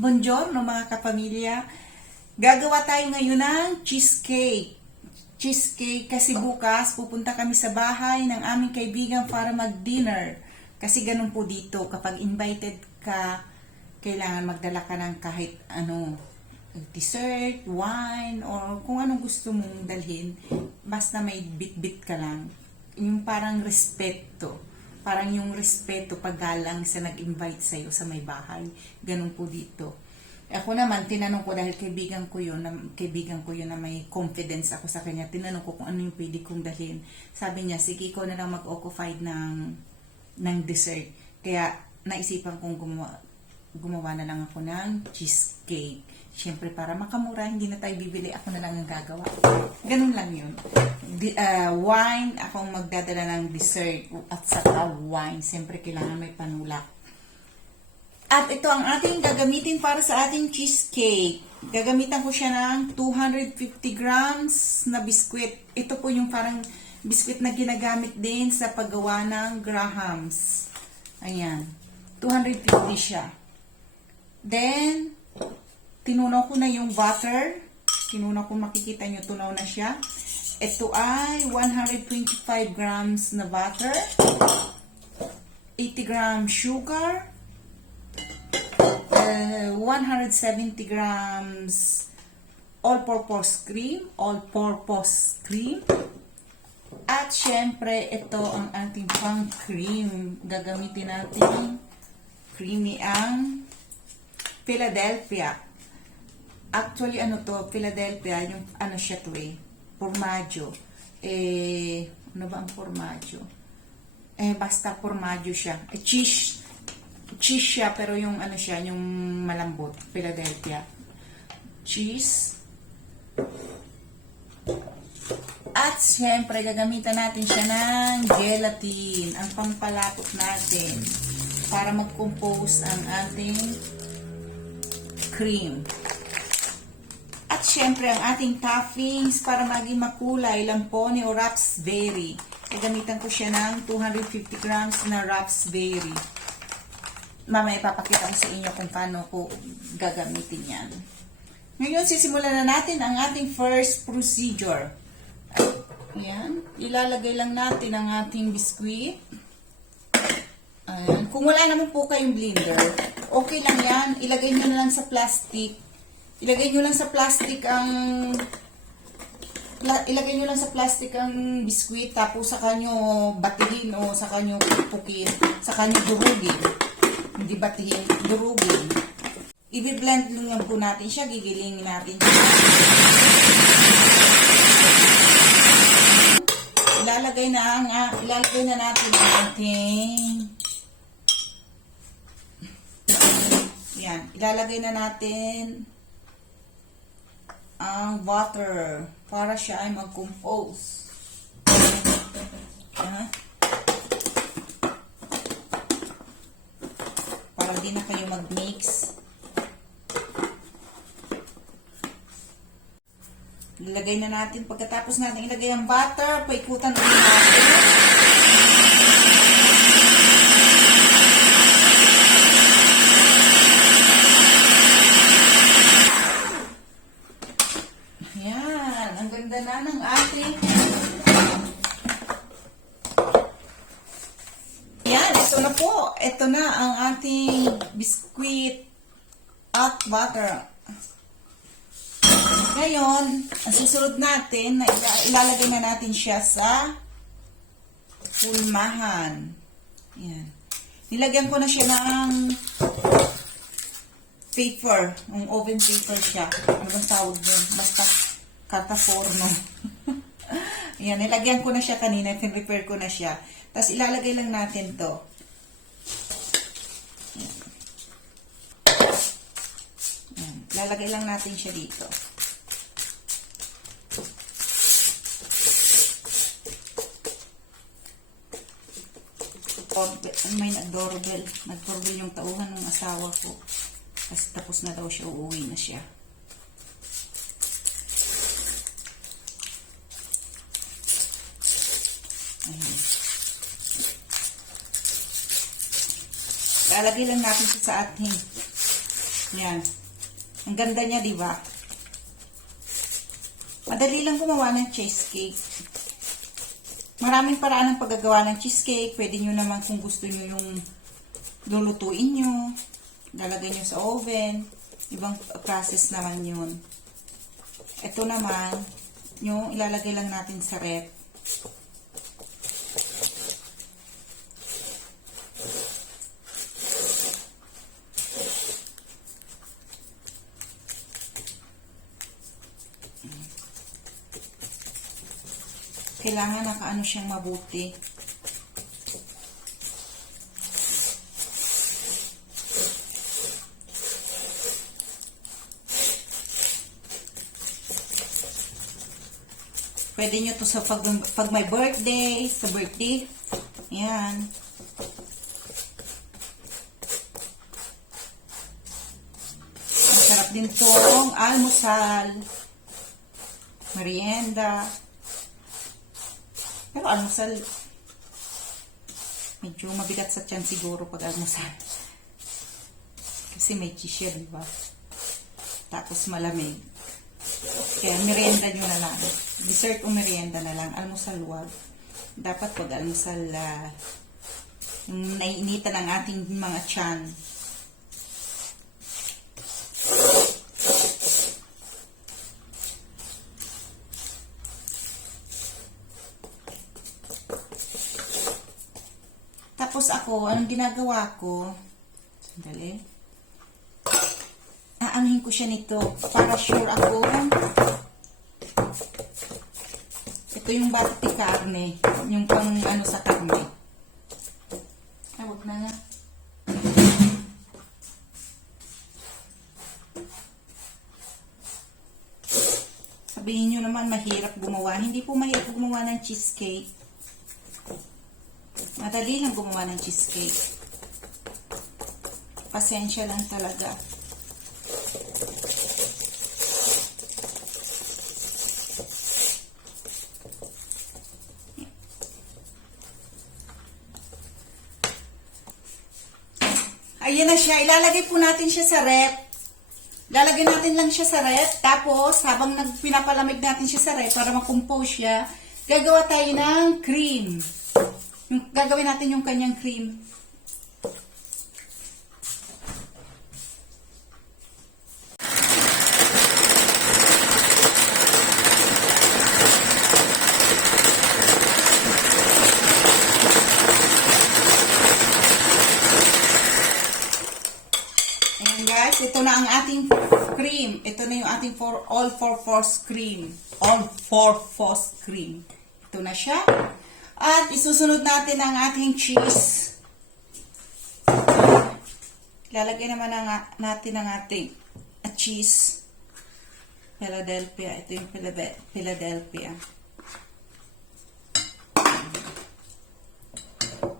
Buongiorno mga kapamilya. Gagawa tayo ngayon ng cheesecake. Cheesecake kasi bukas pupunta kami sa bahay ng aming kaibigan para mag-dinner. Kasi ganun po dito, kapag invited ka, kailangan magdala ka ng kahit ano, dessert, wine, or kung anong gusto mong dalhin. Basta may bit-bit ka lang. Yung parang respeto. Parang yung respeto, paggalang sa nag-invite sa'yo sa may bahay. Ganun po dito. Ako naman, tinanong ko dahil kaibigan ko yun na may confidence ako sa kanya. Tinanong ko kung ano yung pwede kong dalhin. Sabi niya, sige ko na lang mag-occupy ng dessert. Kaya naisipan kong gumawa na lang ako ng cheesecake. Siyempre, para makamura, hindi na tayo bibili. Ako na lang ang gagawa. Ganun lang yun. Wine, akong magdadala ng dessert. At saka wine. Siyempre, kailangan may panulak. At ito ang ating gagamitin para sa ating cheesecake. Gagamitan ko siya ng 250 grams na biskwit. Ito po yung parang biskwit na ginagamit din sa paggawa ng grahams. Ayan. 250 siya. Then, tinunaw ko na yung butter. Tinunaw ko, makikita nyo, tunaw na siya. Ito ay 125 grams na butter. 80 grams sugar. 170 grams all-purpose cream. At syempre, ito ang ating pang cream. Gagamitin natin creamy ang Philadelphia. Actually, ano to, Philadelphia, yung ano siya to formaggio. Ano ba ang formaggio? Basta formaggio siya. Cheese siya, pero yung ano siya, yung malambot. Philadelphia. Cheese. At siyempre, gagamitan natin siya ng gelatin. Ang pampalapot natin para mag-compose ang ating cream. At syempre, ang ating toppings para maging makulay, lampone o raspberry. Gagamitan ko siya ng 250 grams na raspberry. Mamaya ipapakita ko sa inyo kung paano ko gagamitin yan. Ngayon, sisimulan na natin ang ating first procedure. Ayan. Ilalagay lang natin ang ating biskuit. Ayan. Kung wala naman po kayong blender, okay lang yan. Ilagay nyo na lang sa plastic. Ilagay nyo lang sa plastic ang biskuit, tapos saka nyo batihin o saka nyo pukin, saka nyo durugin. Hindi batihin, durugin. I-blend lang po natin siya, gigilingin natin siya. Ilalagay na natin ang ating yan, ilalagay na natin ang water para siya ay mag-compose. Para di na kayo mag-mix. Ilagay na natin. Pagkatapos natin ilagay ang butter, paikutan ulit natin. Ayan. Ang ganda na ng ating. Ayan. Ito na po. Ito na ang ating biscuit at butter. Ngayon, ang susunod natin, ilalagay na natin siya sa pulmahan. Ayan. Nilagyan ko na siya ng paper. Yung oven paper siya. Ano bang tawag doon? Basta kataforno. Ayan, nilagyan ko na siya kanina. Tin-repair ko na siya. Tapos ilalagay lang natin to. Ayan. Ilalagay lang natin siya dito. May nag-doorbell. Nag-doorbell yung tauhan ng asawa ko. Kasi tapos na daw siya, uuwi na siya. Ayan. Lalagay lang natin sa ating Yan. Ang ganda niya, di ba? Madali lang gumawa ng cheesecake. Maraming paraan ng paggagawa ng cheesecake. Pwede nyo naman kung gusto nyo yung lulutuin nyo. Lalagay nyo sa oven. Ibang process naman yun. Ito naman, yung ilalagay lang natin sa ref. Kailangan nakaano siyang mabuti. Pwede nyo to sa pag may birthday, sa birthday. Ayan. Masarap din tong almusal, merienda. Pero almusal, medyo mabigat sa tiyan siguro pag almusal. Kasi may cheese siya, diba? Tapos malamig. Kaya merienda nyo na lang. Dessert o merienda na lang. Almusal wag. Dapat pag almusal, yung naiinitan ng ating mga tiyan. Tapos ako, anong ginagawa ko? Sandali. Aanuhin ko siya nito para sure ako. Ito yung bati karne. Yung pang ano sa karne. Ay, wag na nga. Sabihin nyo naman mahirap gumawa. Hindi po mahirap gumawa ng cheesecake. Madali lang gumawa ng cheesecake. Pasensya lang talaga. Ayan na siya. Ilalagay po natin siya sa ref. Lalagay natin lang siya sa ref. Tapos, habang pinapalamig natin siya sa ref para makompose siya, gagawa tayo ng cream. Gagawin natin yung kanyang cream. Ayan guys, ito na ang ating cream. Ito na yung ating all-purpose cream. All-purpose cream. Ito na siya. At isusunod natin ang ating cheese. Lalagay naman natin ang ating cheese. Philadelphia. Ito yung Philadelphia.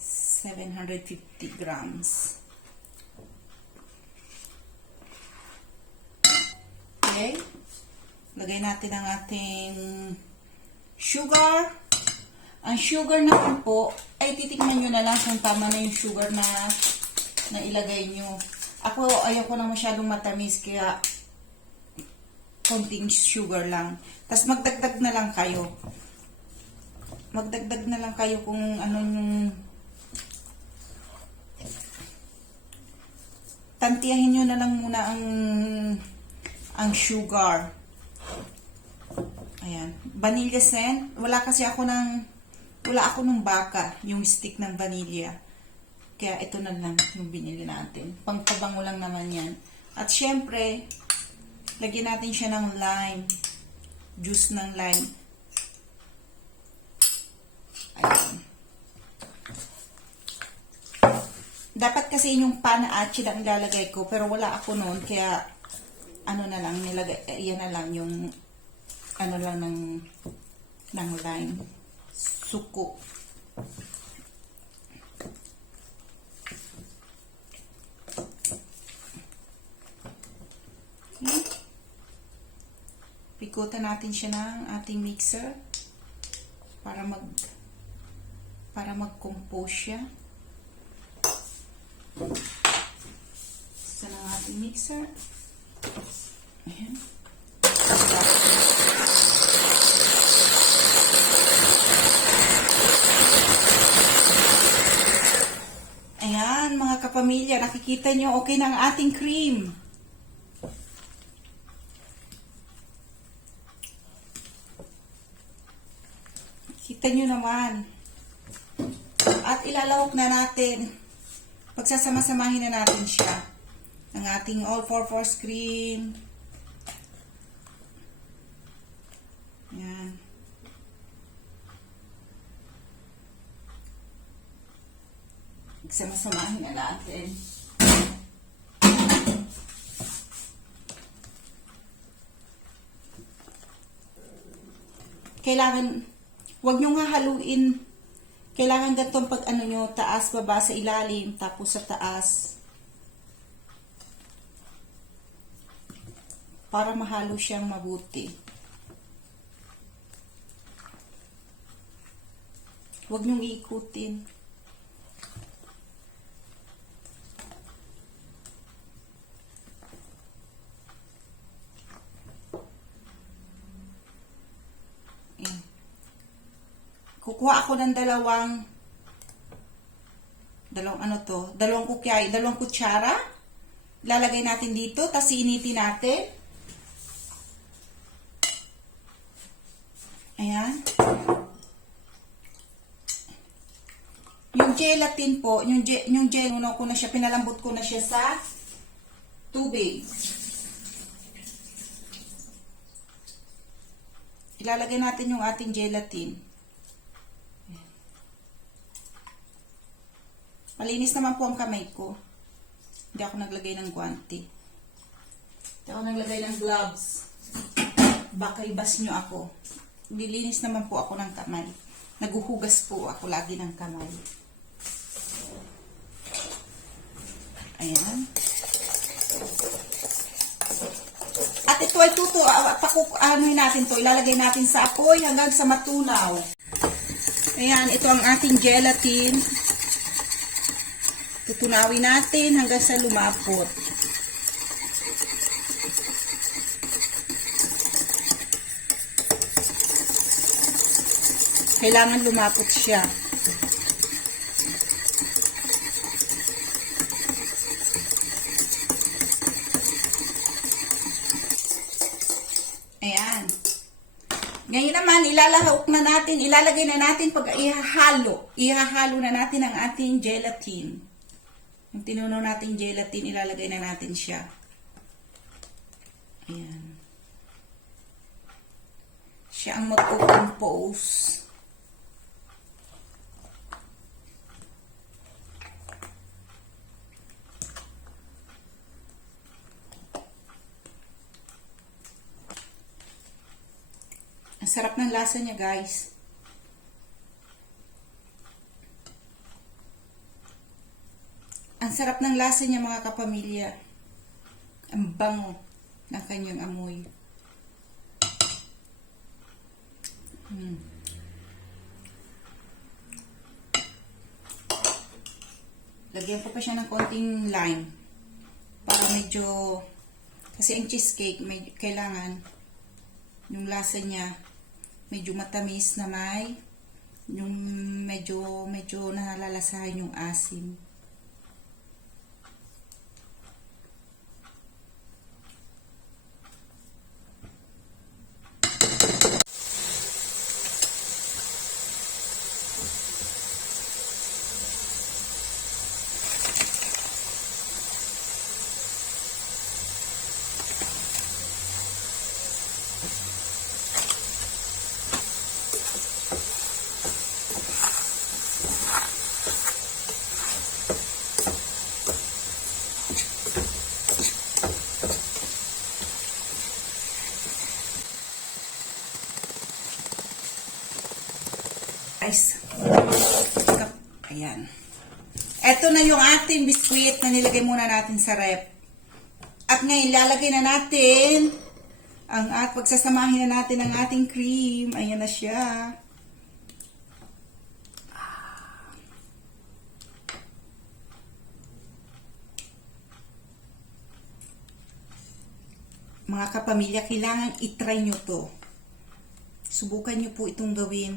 750 grams. Okay. Lagay natin ang ating sugar. Ang sugar naman po, ay titikman nyo na lang kung tama na yung sugar na ilagay nyo. Ako, ayoko na masyadong matamis, kaya konting sugar lang. Tapos magdagdag na lang kayo. Magdagdag na lang kayo kung ano yung... Tantiyahin nyo na lang muna ang sugar. Ayan. Vanilla scent. Wala ako ng baka, yung stick ng vanilla. Kaya ito na lang yung binili natin. Pangpabango lang naman yan. At syempre, lagyan natin siya ng lime. Juice ng lime. Ayan. Dapat kasi yung pana-achi ang ilalagay ko, pero wala ako noon, kaya ano na lang, yan na lang yung ano lang ng lime. Suko. Okay. Pikutan natin siya ng ating mixer para mag-compose siya. Isa na natin ating mixer. Ayan. Ayan, mga kapamilya, nakikita nyo, okay na ang ating cream. Kita nyo naman. At ilalawak na natin. Pagsasama-samahin na natin siya. Ang ating all-purpose cream. Ayan. Pagsama-samahin na natin. Kailangan, huwag nyo nga haluin. Kailangan ganitong pag ano nyo, taas, baba, sa ilalim, tapos sa taas. Para mahalo siyang mabuti. Huwag nyong iikutin. Kukuha ako ng dalawang kutsara. Lalagay natin dito, tapos iinitin natin. Ayan. Yung gelatin po, yung gel, ko na siya, pinalambot ko na siya sa tubig. Ilalagay natin yung ating gelatin. Malinis naman po ang kamay ko. Hindi ako naglagay ng guwanti. Hindi ako naglagay ng gloves. Baka ibas nyo ako. Nilinis naman po ako ng kamay. Naguhugas po ako lagi ng kamay. Ayan. At ito ay anuhin natin to. Ilalagay natin sa apoy hanggang sa matunaw. Ayan, ito ang ating gelatin. Tutunawin natin hanggang sa lumapot. Kailangan lumapot siya. Ayan. Ngayon naman, ilalagay na natin pag ihahalo. Ihahalo na natin ang ating gelatin. Yung tinunaw natin gelatin, ilalagay na natin siya. Ayan. Siya ang mag-compose. Ang sarap ng lasa niya, guys. Ang sarap ng lasa niya, mga kapamilya. Ang bango ng kanyang amoy. Lagyan ko pa siya ng konting lime. Para medyo, kasi ang cheesecake, kailangan yung lasa niya medyo matamis na yung medyo nalalasahan yung asim. Guys, ayan. Ito na yung ating biskuit na nilagay muna natin sa rep. At ngayon, lalagay na natin pagsasamahin na natin ang ating cream. Ayan na siya. Mga kapamilya, kailangan itry nyo to. Subukan nyo po itong gawin.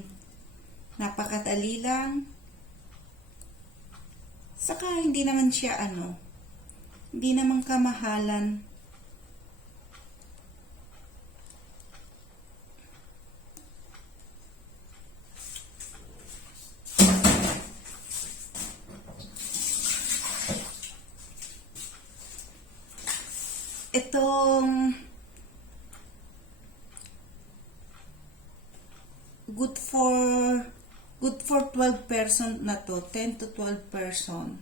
Napakadali lang. Saka hindi naman siya hindi naman kamahalan. Itong good for 12 person na to, 10 to 12 person.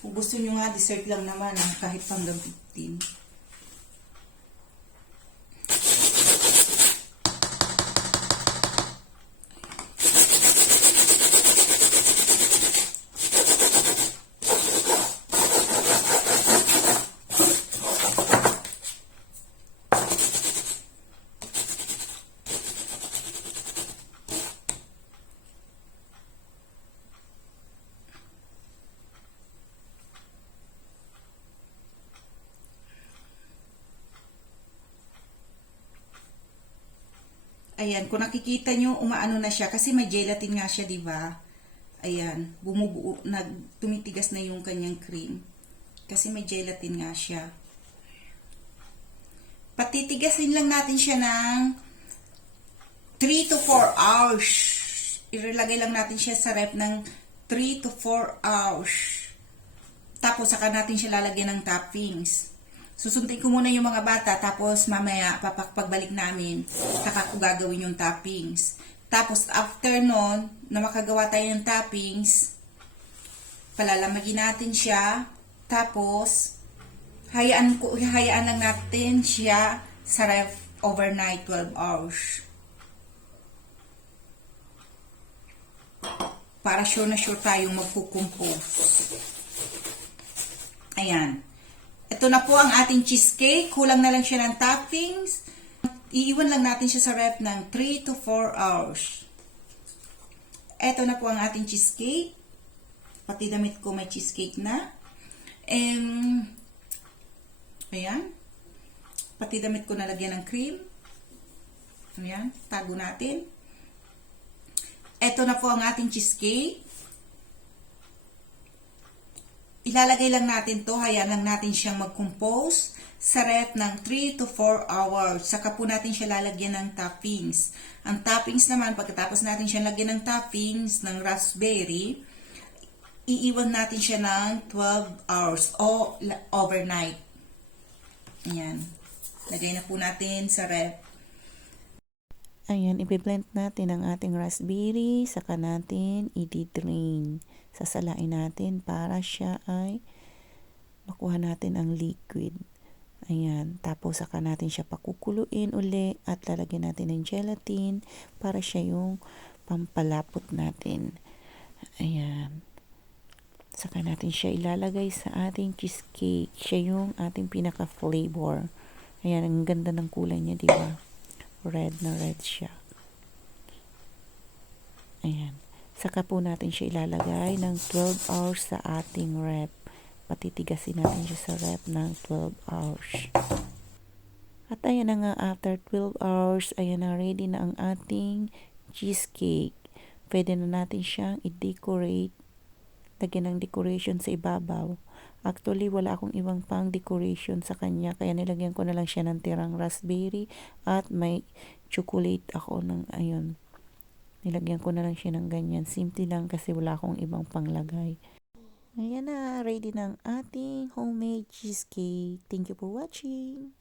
Kung gusto nyo nga, dessert lang naman, kahit hanggang 15. Ayan, kung nakikita nyo, umaano na siya kasi may gelatin nga siya, di ba? Ayan, bumubuo, tumitigas na yung kanyang cream. Kasi may gelatin nga siya. Patitigasin lang natin siya ng 3 to 4 hours. Ilalagay lang natin siya sa ref ng 3 to 4 hours. Tapos, saka natin siya lalagyan ng toppings. Susundin ko muna yung mga bata, tapos mamaya, pagbalik namin, saka ko gagawin yung toppings. Tapos, after nun, na makagawa tayo ng toppings, palalamagin natin siya, tapos, hayaan lang natin siya sa ref overnight 12 hours. Para sure na sure tayong magkukumpose. Ayan. Ito na po ang ating cheesecake. Kulang na lang siya ng toppings. Iiwan lang natin siya sa ref ng 3 to 4 hours. Ito na po ang ating cheesecake. Pati damit ko may cheesecake na. Ayan. Pati damit ko nalagyan ng cream. Ayan. Tago natin. Ito na po ang ating cheesecake. Ilalagay lang natin to, hayaan lang natin siyang mag-compose sa ref ng 3 to 4 hours. Saka po natin siya lalagyan ng toppings. Ang toppings naman, pagkatapos natin siya lagyan ng toppings ng raspberry, iiwan natin siya ng 12 hours o overnight. Ayan. Lagay na po natin sa ref. Ayan, i-blend natin ang ating raspberry, saka natin i-drain. Sasalain natin para siya ay makuha natin ang liquid. Ayan, tapos saka natin siya pakukuluin uli at lalagyan natin ng gelatin para siya yung pampalapot natin. Ayan. Saka natin siya ilalagay sa ating cheesecake. Siya yung ating pinaka-flavor. Ayan, ang ganda ng kulay niya, di ba? Red na red siya. Ayan. Saka po natin siya ilalagay ng 12 hours sa ating ref. Patitigasin natin siya sa ref ng 12 hours. At ayan na nga, after 12 hours, ayan na, ready na ang ating cheesecake. Pwede na natin siyang i-decorate. Lagyan ng decoration sa ibabaw. Actually, wala akong ibang pang decoration sa kanya. Kaya nilagyan ko na lang siya ng tirang raspberry at may chocolate ako ng ayun. Nilagyan ko na lang siya ng ganyan. Simple lang kasi wala akong ibang panglagay. Ayan na, ready na ang ating homemade cheesecake. Thank you for watching.